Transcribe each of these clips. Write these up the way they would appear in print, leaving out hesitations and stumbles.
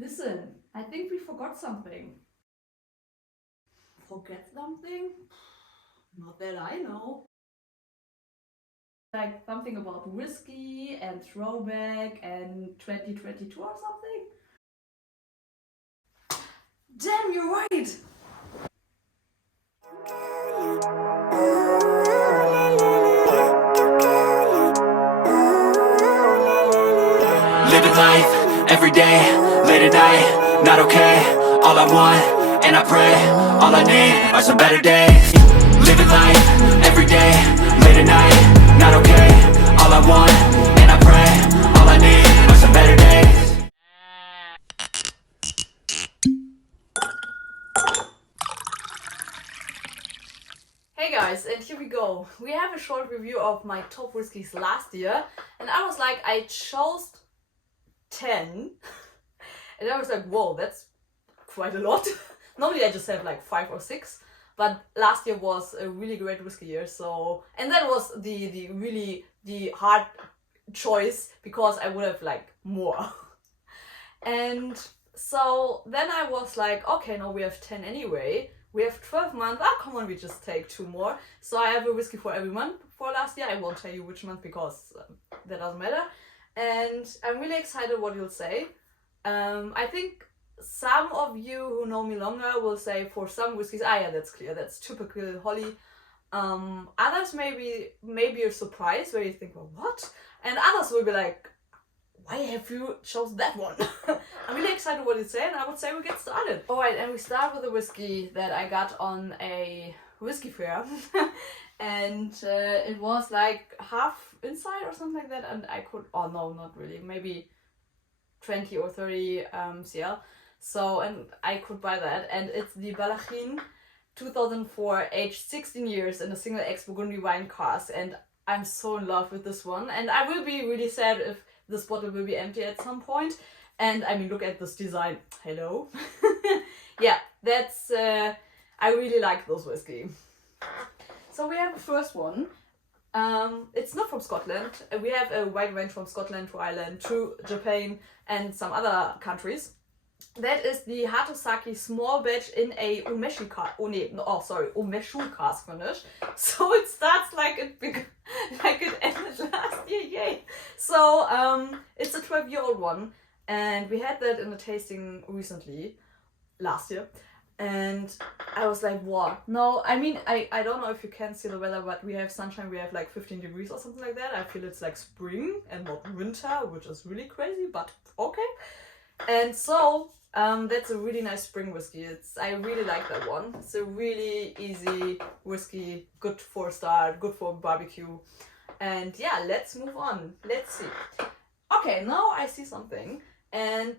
Listen, I think we forgot something. Forget something? Not that I know. Like something about whiskey and throwback and 2022 or something? Damn, you're right! Living life, every day, late at night, not okay. All I want, and I pray, all I need are some better days. Living life, every day, late at night, not okay. All I want, and I pray, all I need are some better days. Hey guys, and here we go. We have a short review of my top whiskies last year, and I was like, I chose 10, and I was like, whoa, that's quite a lot. Normally I just have like 5 or 6, but last year was a really great whiskey year, so, and that was the hard choice because I would have like more. And so then I was like, okay, no, we have 10 anyway. We have 12 months. Ah, come on, we just take 2 more. So I have a whiskey for every month for last year. I won't tell you which month because that doesn't matter. And I'm really excited what you'll say. I think some of you who know me longer will say for some whiskeys, yeah, that's clear. That's typical Holly. Others maybe you're surprised where you think, well, what? And others will be like, why have you chosen that one? I'm really excited what you say, and I would say we get started. Alright, and we start with a whiskey that I got on a whiskey fair. And it was like half inside or something like that, and I could, oh no, not really, maybe 20 or 30 CL. So, and I could buy that, and it's the Ballachin 2004, aged 16 years in a single ex-Burgundy wine cask, and I'm so in love with this one, and I will be really sad if this bottle will be empty at some point. And I mean, look at this design. Hello. Yeah, that's I really like those whiskey. So we have the first one. It's not from Scotland. We have a wide range from Scotland to Ireland to Japan and some other countries. That is the Hatosaki small batch in a umeshu cask finish. So it starts like it ended last year, yay! So it's a 12-year-old one, and we had that in a tasting recently, last year. And I was like, what? No, I mean, I don't know if you can see the weather, but we have sunshine, we have like 15 degrees or something like that. I feel it's like spring and not winter, which is really crazy, but okay. And so that's a really nice spring whiskey. I really like that one. It's a really easy whiskey, good for a start, good for barbecue. And yeah, let's move on. Let's see. Okay, now I see something, and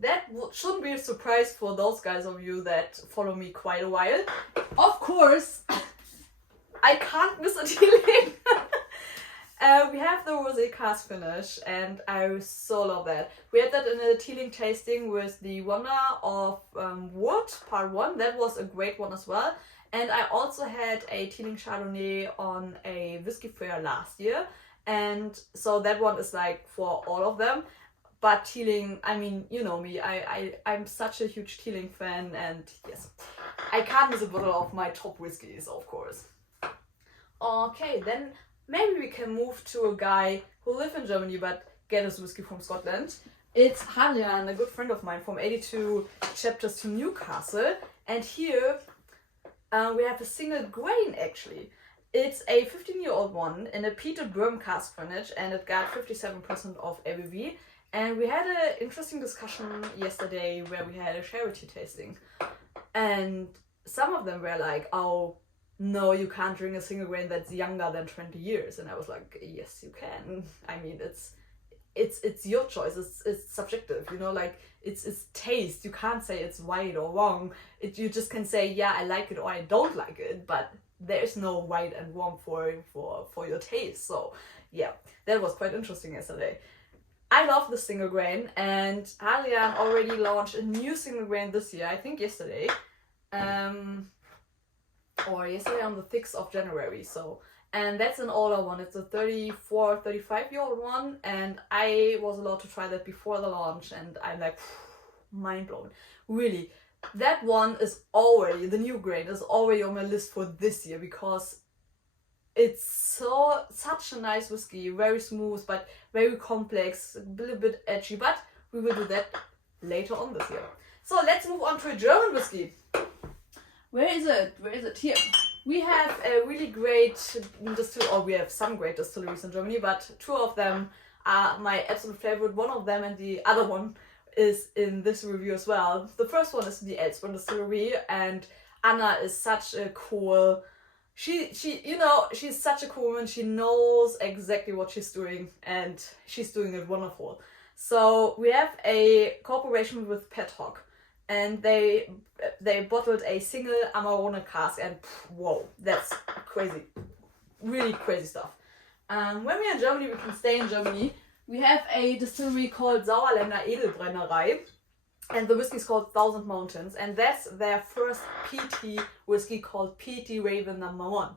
that shouldn't be a surprise for those guys of you that follow me quite a while. Of course, I can't miss a Teeling. We have the rosé cask finish, and I so love that. We had that in a Teeling tasting with the Wonder of Wood, part 1. That was a great one as well. And I also had a Teeling Chardonnay on a whiskey fair last year. And so that one is like for all of them. But Teeling, I mean, you know me, I'm such a huge Teeling fan, and yes, I can't miss a bottle of my top whiskeys, of course. Okay, then maybe we can move to a guy who lives in Germany but get his whiskey from Scotland. It's Hadrian, a good friend of mine from 82 Chapters to Newcastle. And here we have a single grain actually. It's a 15-year-old one in a peated Burm cask finish, and it got 57% of ABV. And we had an interesting discussion yesterday where we had a charity tasting. And some of them were like, oh, no, you can't drink a single grain that's younger than 20 years. And I was like, yes, you can. I mean, it's your choice. It's subjective, you know, like it's taste. You can't say it's right or wrong. You just can say, yeah, I like it or I don't like it, but there's no right and wrong for your taste. So yeah, that was quite interesting yesterday. I love the single grain, and Hadrian already launched a new single grain this year, I think yesterday. Or yesterday on the 6th of January. So, and that's an older one. It's a 35-year-old one, and I was allowed to try that before the launch, and I'm like, mind blown. Really, that one is already, the new grain is already on my list for this year because it's such a nice whiskey, very smooth but very complex, a little bit edgy, but we will do that later on this year. So let's move on to a German whiskey. Where is it? Where is it? Here. We have a really great distillery, or we have some great distilleries in Germany, but two of them are my absolute favorite. One of them and the other one is in this review as well. The first one is the Elsborn distillery, and Anna is such a cool, she's such a cool woman. She knows exactly what she's doing and she's doing it wonderful. So we have a cooperation with Pet Hock, and they bottled a single Amarone cask, and whoa, that's crazy, really crazy stuff. When we're in Germany, we can stay in Germany. We have a distillery called Sauerländer Edelbrennerei, and the whiskey is called Thousand Mountains, and that's their first PT whiskey called PT Raven No. 1.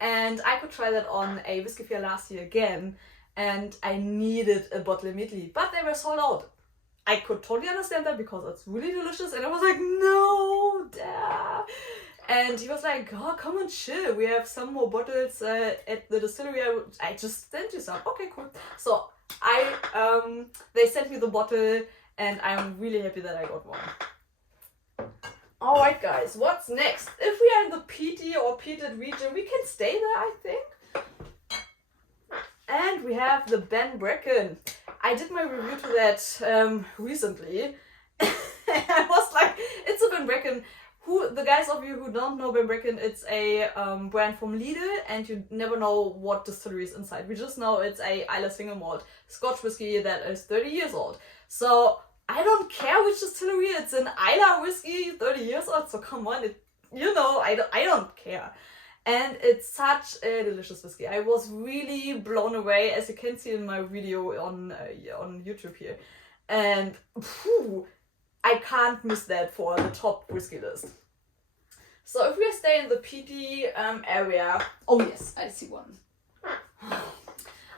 And I could try that on a whiskey fair last year again, and I needed a bottle immediately, but they were sold out. I could totally understand that because it's really delicious, and I was like, no, Dad. And he was like, oh, come on, chill. We have some more bottles at the distillery. I just sent you some. Okay, cool. So they sent me the bottle, and I'm really happy that I got one. Alright, guys, what's next? If we are in the peaty or peated region, we can stay there, I think. And we have the Ben Brecken. I did my review to that recently. I was like, it's a Ben Brecken. The guys of you who don't know Ben Brecken, it's a brand from Lidl, and you never know what distillery is inside. We just know it's a Islay single malt Scotch whiskey that is 30 years old. So I don't care which distillery, it's an Islay whiskey, 30 years old, so come on, I don't care. And it's such a delicious whiskey. I was really blown away, as you can see in my video on YouTube here. And I can't miss that for the top whiskey list. So if we stay in the PT area, oh yes, I see one.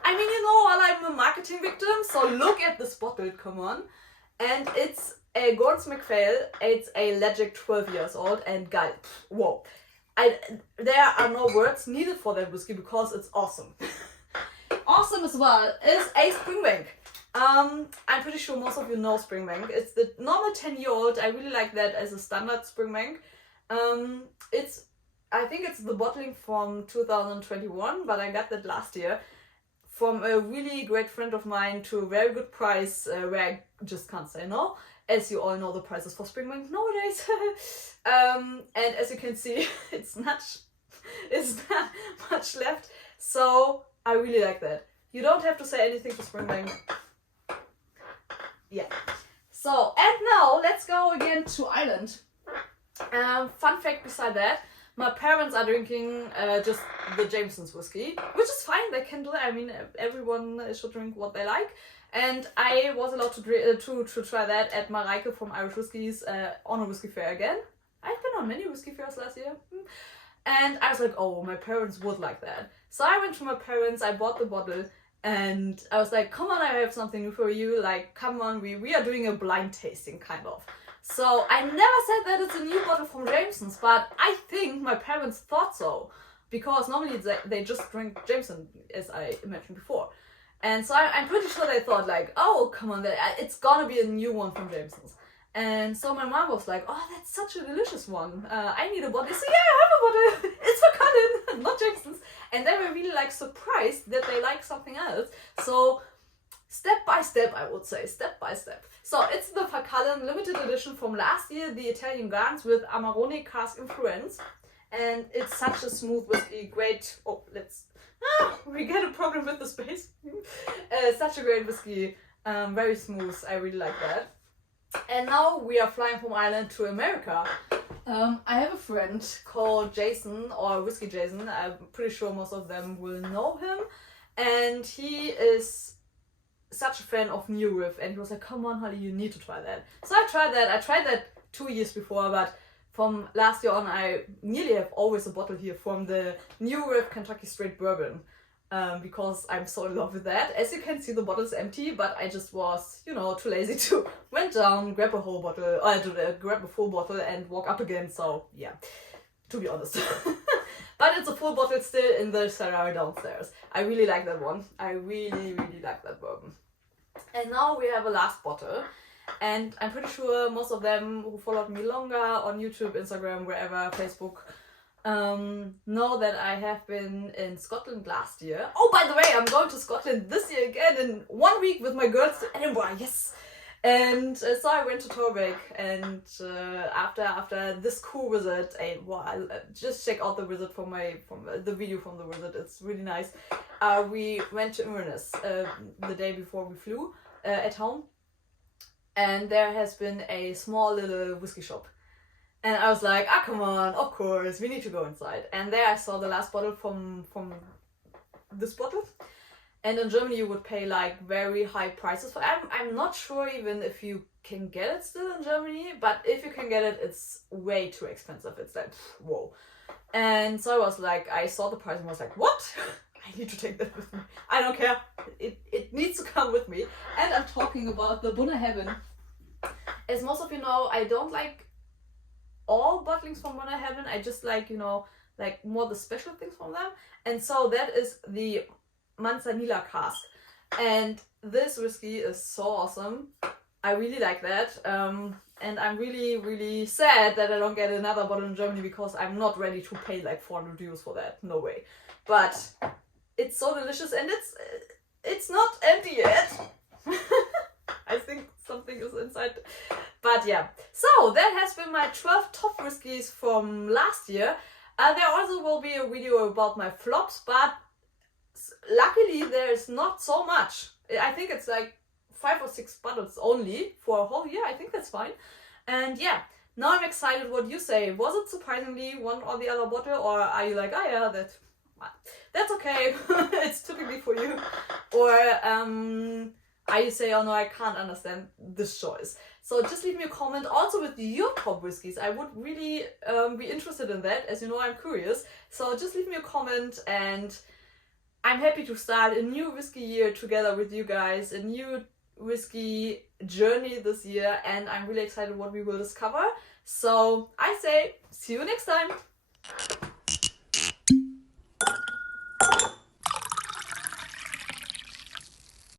I mean, I'm a marketing victim, so look at this bottle, come on. And it's a Gordon's MacPhail, it's a Legic 12 years old, and guys, whoa. There are no words needed for that whiskey because it's awesome. Awesome as well is a Springbank. I'm pretty sure most of you know Springbank. It's the normal 10-year-old. I really like that as a standard Springbank. I think it's the bottling from 2021, but I got that last year from a really great friend of mine to a very good price, where I just can't say no. As you all know, the prices for Springbank nowadays. And as you can see, it's not much left. So I really like that. You don't have to say anything to Springbank. Yeah. So, and now let's go again to Ireland. Fun fact beside that, my parents are drinking just the Jameson's whiskey, which is fine, they can do that. I mean, everyone should drink what they like. And I was allowed to try that at Mareike from Irish Whiskies on a whiskey fair again. I've been on many whiskey fairs last year. And I was like, oh, my parents would like that. So I went to my parents, I bought the bottle, and I was like, come on, I have something new for you. Like, come on, we are doing a blind tasting, kind of. So I never said that it's a new bottle from Jameson's, but I think my parents thought so. Because normally they just drink Jameson, as I mentioned before. And so I'm pretty sure they thought like, oh, come on, it's gonna be a new one from Jameson's. And so my mom was like, oh, that's such a delicious one. I need a bottle. So yeah, I have a bottle. It's for Colin, not Jameson's. And they were really like surprised that they like something else. So step by step, I would say, step by step. So it's the Facallen limited edition from last year, the Italian Gardens with Amarone cask influence. And it's such a smooth whiskey, great, we get a problem with the space. Such a great whiskey, very smooth, I really like that. And now we are flying from Ireland to America. I have a friend called Jason, or Whiskey Jason, I'm pretty sure most of them will know him. And he is such a fan of New Riff, and he was like, come on Holly, you need to try that. So I tried that 2 years before, but from last year on I nearly have always a bottle here from the New Riff Kentucky Straight Bourbon. because I'm so in love with that. As you can see, the bottle is empty, but I just was, you know, too lazy to went down, grab a whole bottle, or grab a full bottle and walk up again. So yeah, to be honest. But it's a full bottle still in the cellar downstairs. I really like that one. I really, really like that bourbon. And now we have a last bottle. And I'm pretty sure most of them who followed me longer on YouTube, Instagram, wherever, Facebook, know that I have been in Scotland last year. Oh, by the way, I'm going to Scotland this year again in 1 week with my girls to Edinburgh, yes! And so I went to Torbeck, and after this cool visit, just check out the visit from the video from the visit. It's really nice. We went to Inverness the day before we flew at home, and there has been a small little whiskey shop. And I was like, come on, of course, we need to go inside. And there I saw the last bottle from this bottle. And in Germany you would pay like very high prices for it. I'm not sure even if you can get it still in Germany, but if you can get it, it's way too expensive. It's like, whoa. And so I was like, I saw the price and was like, what? I need to take that with me. I don't care. It needs to come with me. And I'm talking about the Bunner Heaven. As most of you know, I don't like all bottlings from Bunner Heaven. I just like, you know, like more the special things from them. And so that is the Manzanilla cask. And this whiskey is so awesome. I really like that. And I'm really, really sad that I don't get another bottle in Germany because I'm not ready to pay like 400 euros for that. No way. But it's so delicious and it's not empty yet. I think something is inside. But yeah. So that has been my 12 top whiskies from last year. There also will be a video about my flops, but luckily there's not so much. I think it's like 5 or 6 bottles only for a whole year. I think that's fine. And yeah, now I'm excited what you say. Was it surprisingly one or the other bottle, or are you like, oh yeah, that's okay. It's typically for you. Or are you say, oh no, I can't understand this choice. So just leave me a comment also with your top whiskies. I would really be interested in that. As you know, I'm curious. So just leave me a comment, and I'm happy to start a new whiskey year together with you guys, a new whiskey journey this year, and I'm really excited what we will discover. So I say, see you next time.